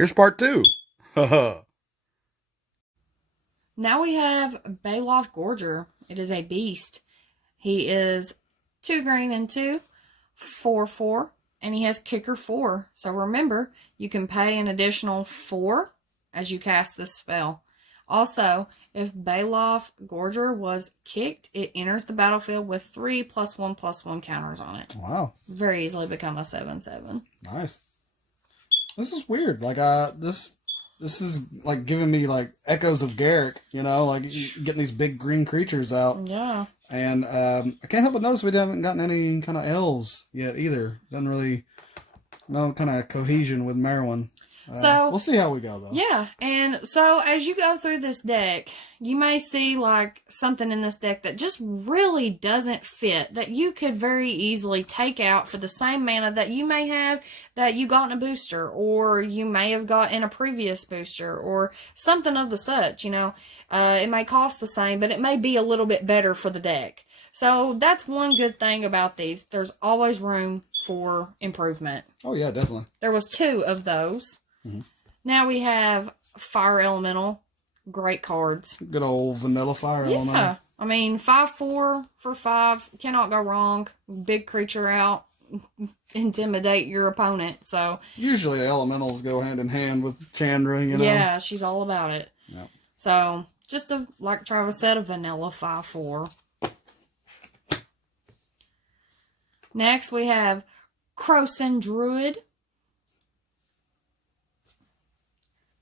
Here's part two. Now we have Baloth Gorger. It is a beast. He is 2 green and 2, 4/4, and he has kicker 4. So remember, you can pay an additional 4 as you cast this spell. Also, if Baloth Gorger was kicked, it enters the battlefield with 3+1/+1 counters on it. Wow. Very easily become a 7/7. Nice. This is weird. Like, this is like giving me like echoes of Garrick, you know, like getting these big green creatures out. Yeah. And I can't help but notice we haven't gotten any kind of L's yet either. Doesn't really, no kind of cohesion with Merwin. So we'll see how we go though. Yeah, and so as you go through this deck, you may see like something in this deck that just really doesn't fit, that you could very easily take out for the same mana that you may have that you got in a booster, or you may have got in a previous booster, or something of the such, you know. It may cost the same, but it may be a little bit better for the deck. So that's one good thing about these. There's always room for improvement. Oh yeah, definitely. There was 2 of those. Mm-hmm. Now we have Fire Elemental. Great cards. Good old vanilla Fire Elemental. Yeah. I mean, 5/4 for 5. Cannot go wrong. Big creature out. Intimidate your opponent. So usually elementals go hand in hand with Chandra, you know. Yeah, she's all about it. Yep. So, just like Travis said, a vanilla 5/4. Next we have Krosan Druid.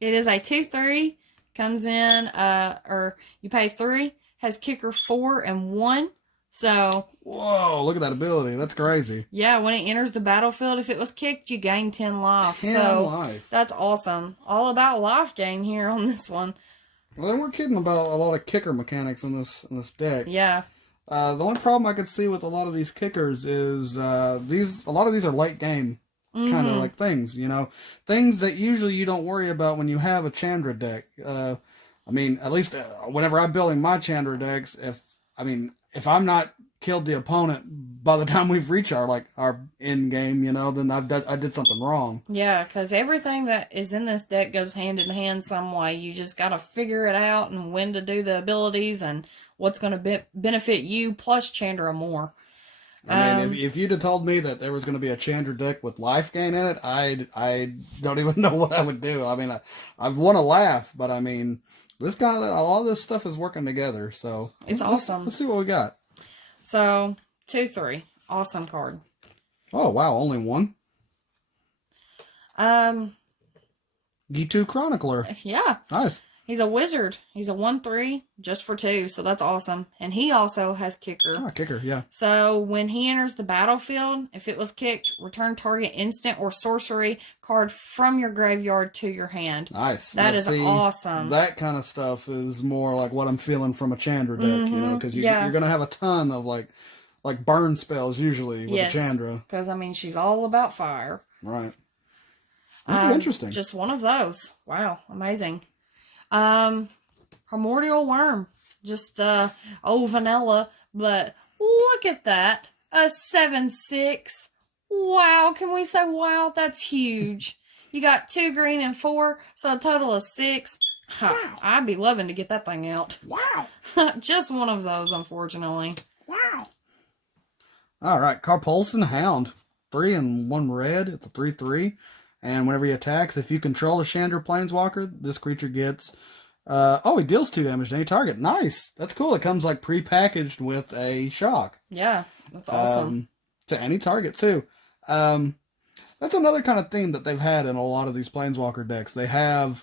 It is a 2/3, comes in, or you pay 3, has kicker 4 and 1. So, whoa, look at that ability. That's crazy. Yeah, when it enters the battlefield, if it was kicked, you gain 10 life. 10 life. That's awesome. All about life gain here on this one. Well, they weren't kidding about a lot of kicker mechanics in this deck. Yeah. The only problem I could see with a lot of these kickers is a lot of these are late game kind of like things, you know, things that usually you don't worry about when you have a Chandra deck. I mean, at least whenever I'm building my Chandra decks, if I'm not killed the opponent by the time we've reached our end game, you know, then I did something wrong. Yeah, because everything that is in this deck goes hand in hand some way. You just got to figure it out and when to do the abilities and what's going to benefit you plus Chandra more. I mean, if you'd have told me that there was going to be a Chandra deck with life gain in it, I don't even know what I would do. I mean, I want to laugh, but I mean, a lot of this stuff is working together, so it's awesome. Let's see what we got. So 2/3, awesome card. Oh wow, only 1. G2 Chronicler. Yeah. Nice. He's a wizard. He's a 1/3 just for 2, so that's awesome. And he also has kicker. Ah, kicker, yeah. So when he enters the battlefield, if it was kicked, return target instant or sorcery card from your graveyard to your hand. Nice. That is awesome. That kind of stuff is more like what I'm feeling from a Chandra deck, you know, because you're going to have a ton of like burn spells usually with a Chandra. Because, I mean, she's all about fire. Right. This is interesting. Just one of those. Wow, amazing. Primordial Worm. Just, vanilla. But look at that. A 7/6. Wow, can we say wow? That's huge. You got 2 green and 4, so a total of 6. Wow. I'd be loving to get that thing out. Wow. Just one of those, unfortunately. Wow. All right, Carpulson Hound. 3 and 1 red. It's a 3/3. And whenever he attacks, if you control a Chandra Planeswalker, this creature gets... he deals 2 damage to any target. Nice. That's cool. It comes like pre-packaged with a shock. Yeah, that's awesome. To any target, too. That's another kind of theme that they've had in a lot of these Planeswalker decks. They have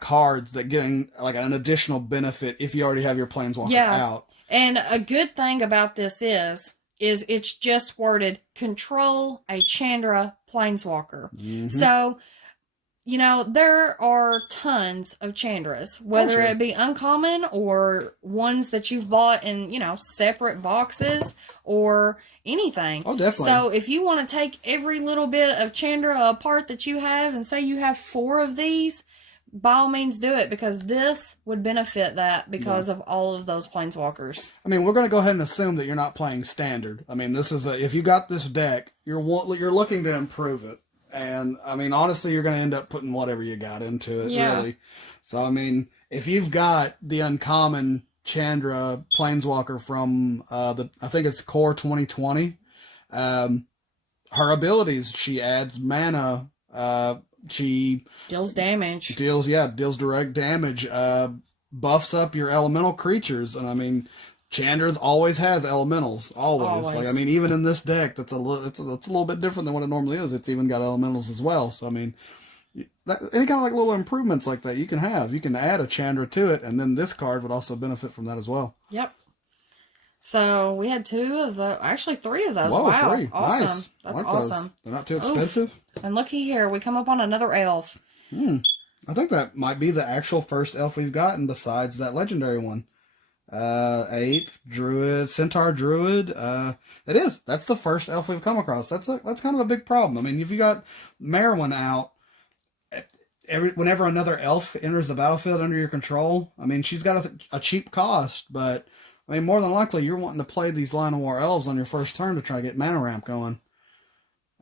cards that get like an additional benefit if you already have your Planeswalker out. And a good thing about this is it's just worded control a Chandra Planeswalker. Mm-hmm. So, you know, there are tons of Chandras, whether it be uncommon or ones that you've bought in, you know, separate boxes or anything. Oh, definitely. So if you want to take every little bit of Chandra apart that you have and say you have 4 of these, by all means do it, because this would benefit that because of all of those Planeswalkers. I mean, we're going to go ahead and assume that you're not playing standard. I mean, this is if you got this deck, you're looking to improve it. And, I mean, honestly, you're going to end up putting whatever you got into it, Yeah. really. So, I mean, if you've got the uncommon Chandra Planeswalker from, I think it's Core 2020, her abilities, she adds mana, she Deals damage. deals direct damage, buffs up your elemental creatures, and I mean, Chandra's always has elementals, always. Like, I mean, even in this deck, it's a little bit different than what it normally is. It's even got elementals as well. So I mean, any kind of like little improvements like that you can have. You can add a Chandra to it, and then this card would also benefit from that as well. Yep. So we had actually 3 of those. Whoa, wow, 3. awesome! Nice. That's like awesome. Those. They're not too expensive. Oof. And looky here, we come up on another elf. I think that might be the actual first elf we've gotten besides that legendary one. Ape, Druid, Centaur Druid. It is. That's the first elf we've come across. That's kind of a big problem. I mean, if you got Merwin out, whenever another elf enters the battlefield under your control, I mean, she's got a cheap cost, but I mean, more than likely, you're wanting to play these Line of War elves on your first turn to try to get mana ramp going.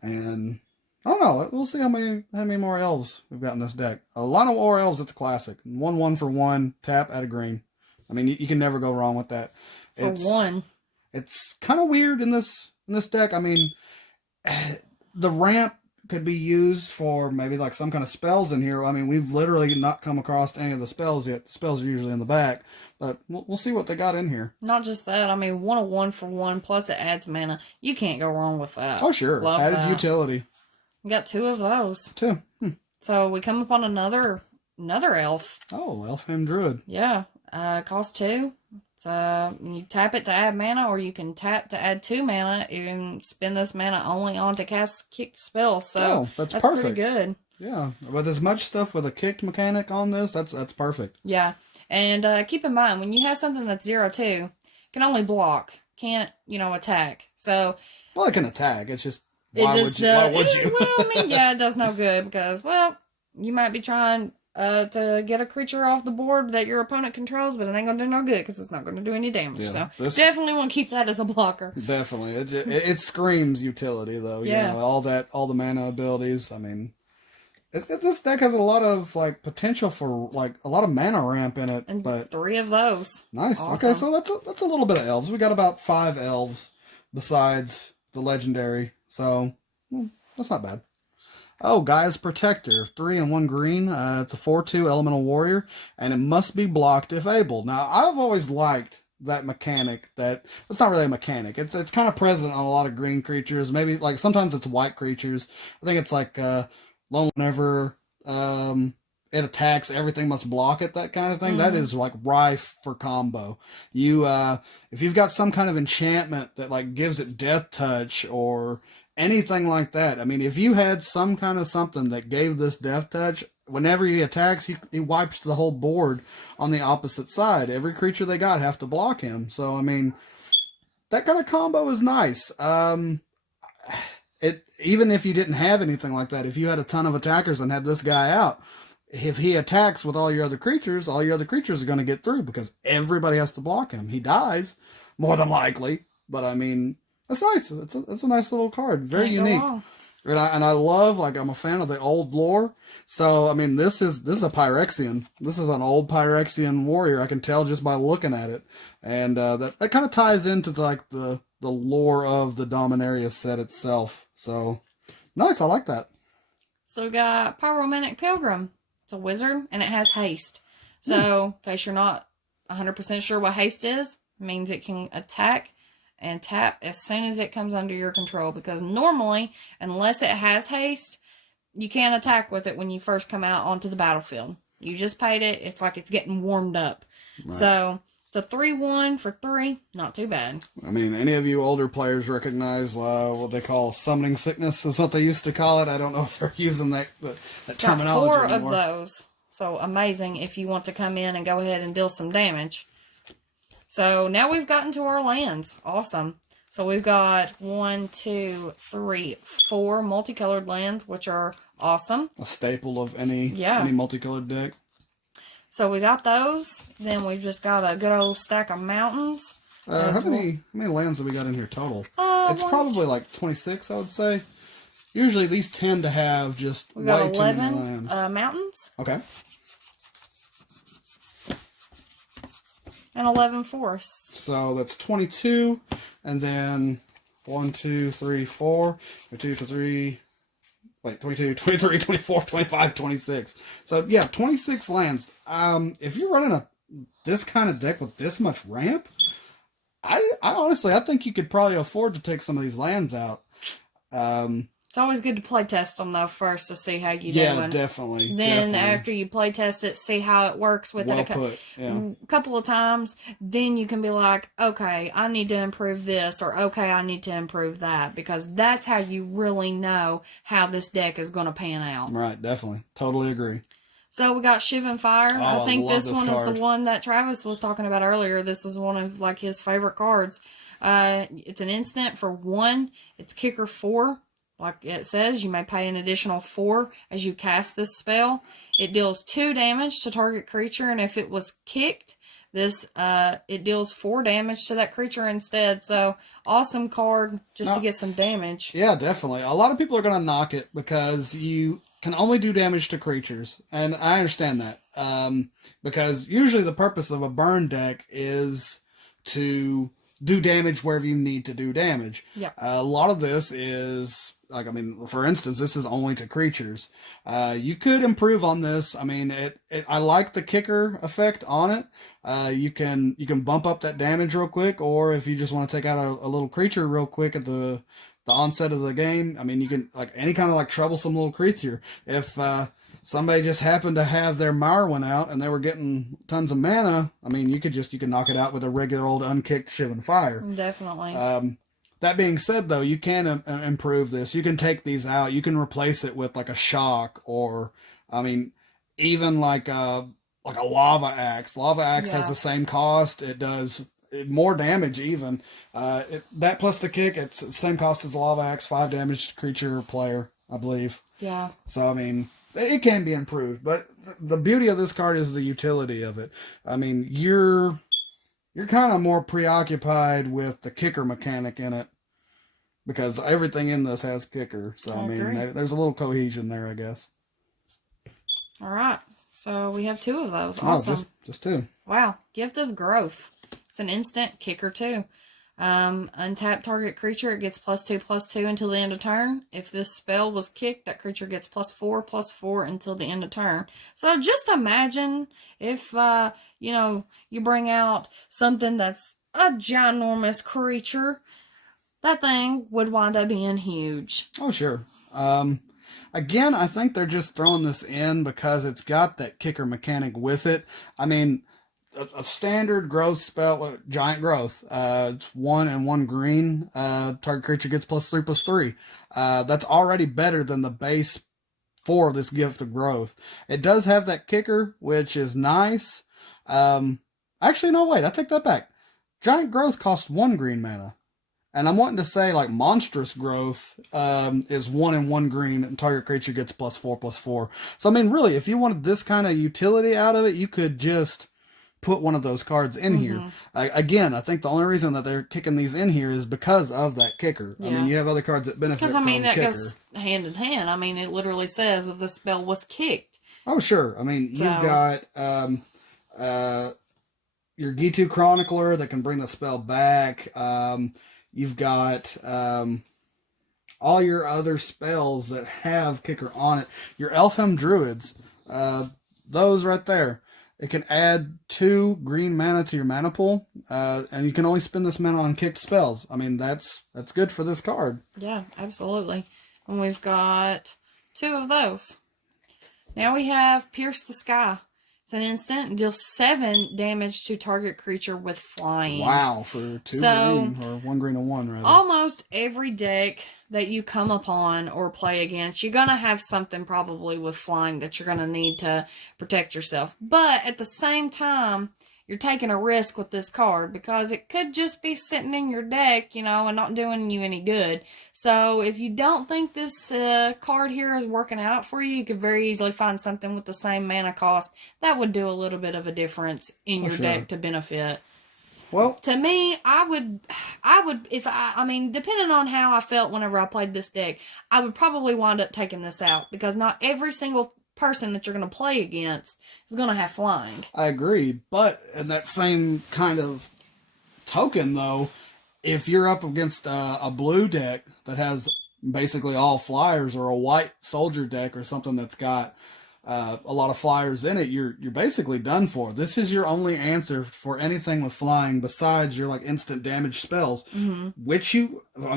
And I don't know. We'll see how many more elves we've got in this deck. A Line of War elves, it's a classic. 1/1 for 1, tap, add a green. I mean, you can never go wrong with that. It's kind of weird in this deck. I mean, the ramp could be used for maybe like some kind of spells in here. I mean, we've literally not come across any of the spells yet. The spells are usually in the back, but we'll see what they got in here. Not just that. I mean, 1/1 for 1, plus it adds mana. You can't go wrong with that. Oh, sure. Love Added that. utility. We got 2 of those. 2. So we come upon another elf. Oh, Elfheim Druid. Yeah. Cost 2. So you tap it to add mana, or you can tap to add 2 mana and spend this mana only on to cast kicked spells. So that's perfect. pretty good. Yeah, with as much stuff with a kicked mechanic on this, that's perfect. Yeah, and keep in mind, when you have something that's 0/2, can only block, can't attack. So well, it can attack. It's just why would you? Well, I mean, yeah, it does no good because you might be trying to get a creature off the board that your opponent controls, but it ain't gonna do no good because it's not gonna do any damage. So definitely want to keep that as a blocker. Definitely, it screams utility though. Yeah, all the mana abilities. I mean, this deck has a lot of like potential for like a lot of mana ramp in it. But 3 of those. Nice. Awesome. Okay, so that's a little bit of elves. We got about 5 elves besides the legendary. So that's not bad. Oh, Gaia's Protector, 3 and 1 green. It's a 4/2 elemental warrior, and it must be blocked if able. Now, I've always liked that mechanic. It's not really a mechanic. It's kind of present on a lot of green creatures. Maybe like sometimes it's white creatures. I think it's like whenever it attacks, everything must block it. That kind of thing. Mm-hmm. That is like rife for combo. If you've got some kind of enchantment that like gives it death touch or anything like that. I mean, if you had some kind of something that gave this death touch, whenever he attacks, he wipes the whole board on the opposite side. Every creature they got have to block him. So, I mean, that kind of combo is nice. Even if you didn't have anything like that, if you had a ton of attackers and had this guy out, if he attacks with all your other creatures are going to get through because everybody has to block him. He dies, more than likely. But, I mean, that's nice. It's a nice little card. Very unique. And I love, like, I'm a fan of the old lore. So, I mean, this is a Pyrexian. This is an old Pyrexian warrior. I can tell just by looking at it. And that kind of ties into, the lore of the Dominaria set itself. So, nice. I like that. So, we got Pyromanic Pilgrim. It's a wizard, and it has haste. So, in case you're not 100% sure what haste is, it means it can attack and tap as soon as it comes under your control. Because normally, unless it has haste, you can't attack with it when you first come out onto the battlefield. You just paid it. It's like it's getting warmed up. Right. So, it's a 3/1 for 3. Not too bad. I mean, any of you older players recognize what they call summoning sickness is what they used to call it. I don't know if they're using that terminology 4 anymore. of those. So, amazing if you want to come in and go ahead and deal some damage. So now we've gotten to our lands. Awesome. So we've got 1, 2, 3, 4 multicolored lands, which are awesome. A staple of any multicolored deck. So we got those. Then we've just got a good old stack of mountains. How many lands have we got in here total? It's probably like 26, I would say. Usually these tend to have just We got way too many 11 lands. mountains. Okay. And 11 forests. So that's 22, and then 1, 2, 3, 4, 2 to 3, wait, 22, 23, 24, 25, 26. So yeah, 26 lands. If you're running this kind of deck with this much ramp, I honestly, I think you could probably afford to take some of these lands out. It's always good to play test them though first to see how you Yeah, doing. definitely. Then definitely. after you play test it, see how it works with Well it put, yeah. a couple of times. Then you can be like, okay, I need to improve this, or okay, I need to improve that, because that's how you really know how this deck is going to pan out. Right, definitely, totally agree. So we got Shiv and Fire. Oh, I think love this this one card. is the one that Travis was talking about earlier. This is one of like his favorite cards. It's an instant for 1. It's kicker 4. Like it says, you may pay an additional 4 as you cast this spell. It deals 2 damage to target creature, and if it was kicked, it deals 4 damage to that creature instead. So awesome card just to get some damage. Yeah, definitely. A lot of people are going to knock it because you can only do damage to creatures, and I understand that. Because usually the purpose of a burn deck is to do damage wherever you need to do damage. Yeah. A lot of this is, like, I mean, for instance, this is only to creatures. You could improve on this. I mean, I like the kicker effect on it. You can bump up that damage real quick, or if you just want to take out a little creature real quick at the onset of the game, I mean, you can, like, any kind of like troublesome little creature. If somebody just happened to have their Marwyn out and they were getting tons of mana, I mean, you can knock it out with a regular old unkicked Shiv and Fire. Definitely. That being said, though, you can improve this. You can take these out. You can replace it with like a shock, or, I mean, even like a lava axe. Lava axe has the same cost. It does more damage even. That plus the kick, it's the same cost as a lava axe. 5 damage to creature or player, I believe. Yeah. So I mean, it can be improved, but the beauty of this card is the utility of it. I mean, you're kind of more preoccupied with the kicker mechanic in it, because everything in this has kicker. So, I mean, there's a little cohesion there, I guess. All right. So we have 2 of those. Awesome. Oh, just 2. Wow. Gift of Growth. It's an instant kicker 2. Untap target creature. It gets +2/+2 until the end of turn. If this spell was kicked, that creature gets +4/+4 until the end of turn. So just imagine if, you bring out something that's a ginormous creature. That thing would wind up being huge. Oh, sure. Again, I think they're just throwing this in because it's got that kicker mechanic with it. I mean, a standard growth spell, giant growth. It's 1 and 1 green. Target creature gets +3/+3. That's already better than the base for this gift of growth. It does have that kicker, which is nice. Actually, no, wait, I take that back. Giant growth costs 1 green mana. And I'm wanting to say, like, monstrous growth is 1 and 1 green, and target creature gets +4/+4. So, I mean, really, if you wanted this kind of utility out of it, you could just put one of those cards in here. Again, I think the only reason that they're kicking these in here is because of that kicker. Yeah. I mean, you have other cards that benefit from the kicker. Because, that goes hand in hand. I mean, it literally says if the spell was kicked. Oh, sure. I mean, you've got your Gitu Chronicler that can bring the spell back. You've got all your other spells that have kicker on it. Your Elfhelm Druids, those right there. It can add 2 green mana to your mana pool, and you can only spend this mana on kicked spells. I mean, that's good for this card. Yeah, absolutely. And we've got 2 of those. Now we have Pierce the Sky. It's an instant and deals 7 damage to target creature with flying. Wow, for 2 green, or 1 green and 1, rather. Almost every deck that you come upon or play against, you're going to have something probably with flying that you're going to need to protect yourself. But at the same time, you're taking a risk with this card because it could just be sitting in your deck, and not doing you any good. So if you don't think this card here is working out for you, you could very easily find something with the same mana cost that would do a little bit of a difference in your deck to benefit. Well, to me, I would, if I mean, depending on how I felt whenever I played this deck, I would probably wind up taking this out because not every single person that you're going to play against is going to have flying. I agree, but in that same kind of token, though, if you're up against a blue deck that has basically all flyers, or a white soldier deck or something that's got a lot of flyers in it, you're basically done for. This is your only answer for anything with flying besides your like instant damage spells, which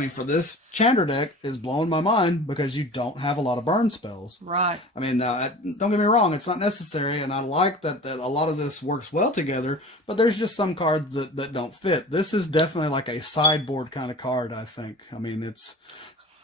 for this Chandra deck is blowing my mind because you don't have a lot of burn spells. Right. I mean, don't get me wrong, it's not necessary, and I like that a lot of this works well together, but there's just some cards that don't fit. This is definitely like a sideboard kind of card, I think. I mean, it's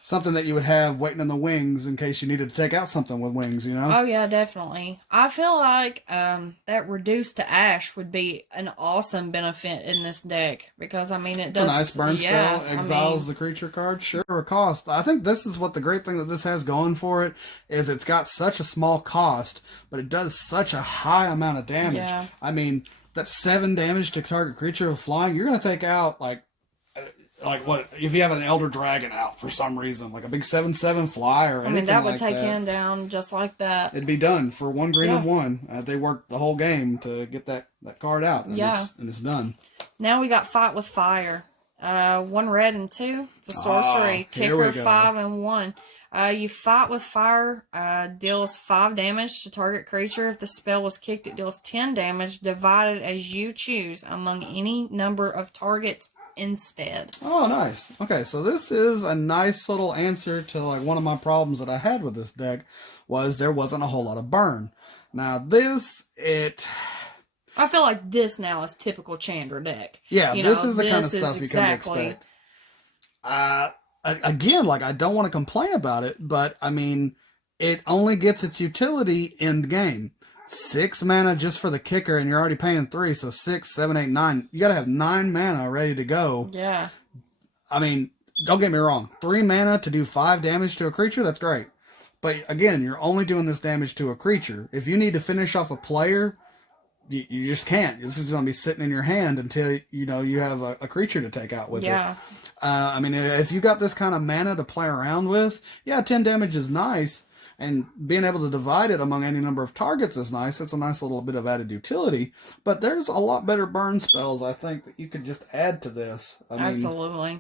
something that you would have waiting in the wings in case you needed to take out something with wings, you know? Oh, yeah, definitely. I feel like that Reduce to Ash would be an awesome benefit in this deck because, I mean, it's a nice burn spell. Exiles the creature card. Sure, a cost. I think this is what the great thing that this has going for it is it's got such a small cost, but it does such a high amount of damage. Yeah. I mean, that's 7 damage to target creature with flying. You're going to take out, like what if you have an Elder Dragon out for some reason, like a big 7/7 fly or anything. I mean, that would like take that. him down just like that. It'd be done for 1 green of 1. They worked the whole game to get that card out, and it's done. Now we got Fight with Fire. 1 red and 2. It's a sorcery. Kicker 5 and 1. You fight with fire, deals 5 damage to target creature. If the spell was kicked, it deals 10 damage, divided as you choose among any number of targets instead. Oh, nice. Okay, so this is a nice little answer to like one of my problems that I had with this deck was there wasn't a whole lot of burn. Now I feel like this now is typical Chandra deck. Yeah, this is the kind of stuff you come to expect. Again, like I don't want to complain about it, but I mean, it only gets its utility end game. 6 mana just for the kicker, and you're already paying 3, so 6, 7, 8, 9. You gotta have 9 mana ready to go. Yeah. I mean, don't get me wrong. 3 mana to do 5 damage to a creature, that's great. But again, you're only doing this damage to a creature. If you need to finish off a player, you just can't. This is going to be sitting in your hand until you have a creature to take out with it. I mean, if you got this kind of mana to play around with, 10 damage is nice. And being able to divide it among any number of targets is nice. It's a nice little bit of added utility. But there's a lot better burn spells, I think, that you could just add to this. Absolutely.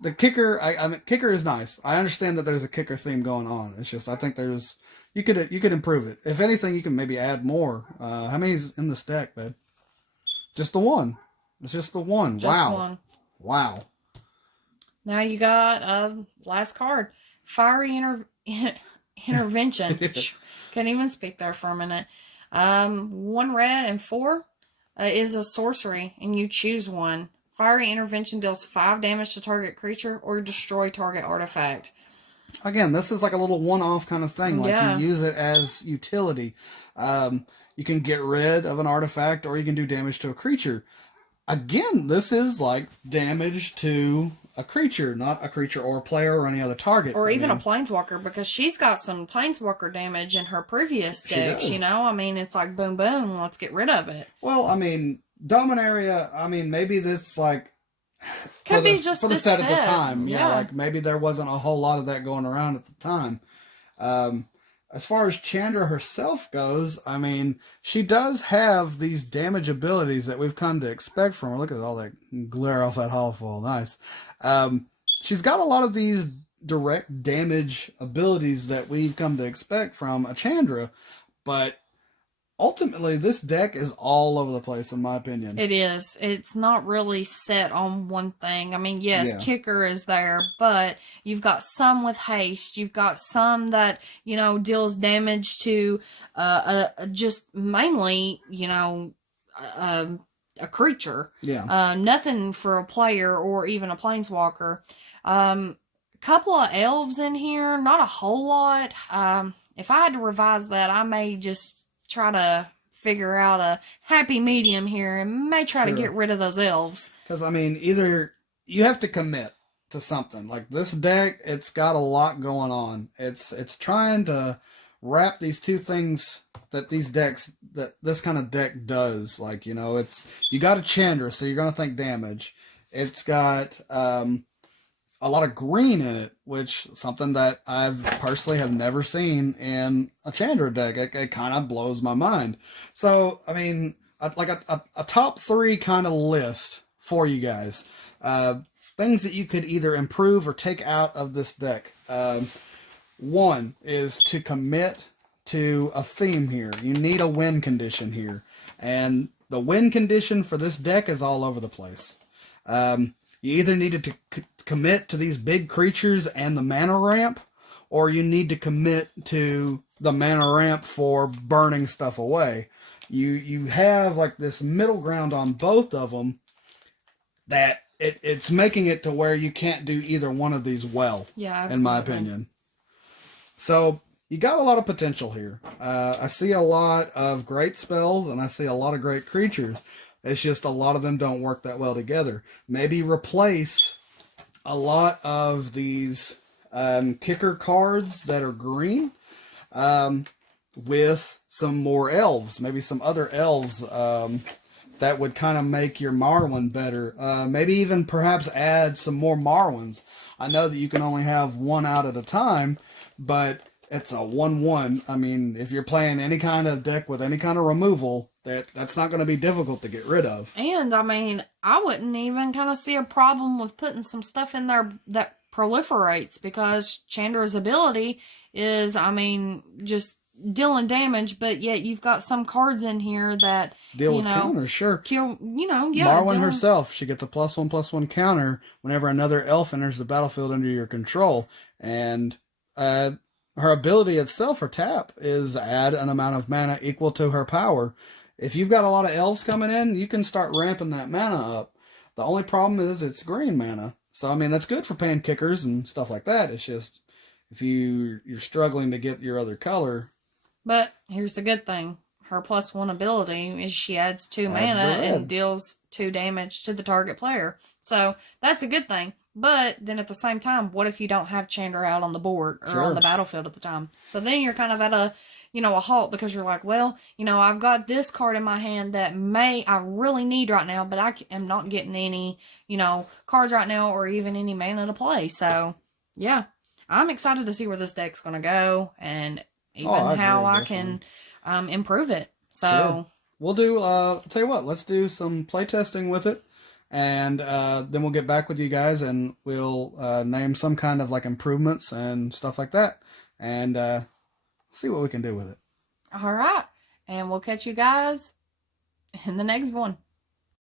The kicker, kicker is nice. I understand that there's a kicker theme going on. It's just, I think you could improve it. If anything, you can maybe add more. How many is in this deck, babe? Just the one. It's just the one. Wow. Wow. Now you got last card, Fiery Intervention. Couldn't even speak there for a minute. 1 red and 4 is a sorcery, and you choose one. Fiery Intervention deals 5 damage to target creature or destroy target artifact. Again, this is like a little one-off kind of thing. Like you use it as utility. You can get rid of an artifact, or you can do damage to a creature. Again, this is like damage to a creature, not a creature or a player or any other target. Or even a planeswalker, because she's got some planeswalker damage in her previous decks, I mean, it's like boom, boom, let's get rid of it. Well, I mean, Dominaria, maybe this like could be just for the set at the time. Yeah, like maybe there wasn't a whole lot of that going around at the time. As far as Chandra herself goes, I mean, she does have these damage abilities that we've come to expect from her. Look at all that glare off that hollow foil. Nice. She's got a lot of these direct damage abilities that we've come to expect from a Chandra, but ultimately this deck is all over the place in my opinion. It is. It's not really set on one thing. I mean, yes, kicker is there, but you've got some with haste. You've got some that, deals damage to just mainly, a creature. Yeah. Nothing for a player or even a planeswalker. Couple of elves in here, not a whole lot. If I had to revise that, I may just try to figure out a happy medium here and may try to get rid of those elves. Because, I mean, either you have to commit to something. Like this deck, it's got a lot going on. It's trying to wrap these two things that this kind of deck does. Like, you know, you got a Chandra, so you're going to think damage. It's got a lot of green in it, which is something that I've personally have never seen in a Chandra deck. It kind of blows my mind. So, I mean, like a top 3 kind of list for you guys. Things that you could either improve or take out of this deck. One is to commit to a theme here. You need a win condition here. And the win condition for this deck is all over the place. You either needed to commit to these big creatures and the mana ramp, or you need to commit to the mana ramp for burning stuff away. You have like this middle ground on both of them that it's making it to where you can't do either one of these well, in my opinion. So you got a lot of potential here. I see a lot of great spells, and I see a lot of great creatures. It's just a lot of them don't work that well together. Maybe replace a lot of these kicker cards that are green with some more elves. Maybe some other elves that would kind of make your Marwyn better. Maybe even perhaps add some more Marwyns. I know that you can only have one out at a time, but it's a 1/1. I mean, if you're playing any kind of deck with any kind of removal, that's not going to be difficult to get rid of. And, I mean, I wouldn't even kind of see a problem with putting some stuff in there that proliferates, because Chandra's ability is, I mean, just dealing damage, but yet you've got some cards in here that deal with counters, sure. Kill, Marwyn herself, she gets a +1/+1 counter whenever another elf enters the battlefield under your control. And her ability itself, her tap, is add an amount of mana equal to her power. If you've got a lot of elves coming in, you can start ramping that mana up. The only problem is it's green mana. So, I mean, that's good for pan kickers and stuff like that. It's just, if you're struggling to get your other color. But here's the good thing. Her +1 ability is she adds 2 mana and deals 2 damage to the target player. So, that's a good thing. But then at the same time, what if you don't have Chandra out on the board or on the battlefield at the time? So then you're kind of at a halt, because you're like, well, I've got this card in my hand that I really need right now, but I am not getting any, cards right now or even any mana to play. So, yeah, I'm excited to see where this deck's going to go and even how I can improve it. So we'll do, I'll tell you what, let's do some playtesting with it. And then we'll get back with you guys, and we'll name some kind of like improvements and stuff like that, and see what we can do with it. All right. And we'll catch you guys in the next one.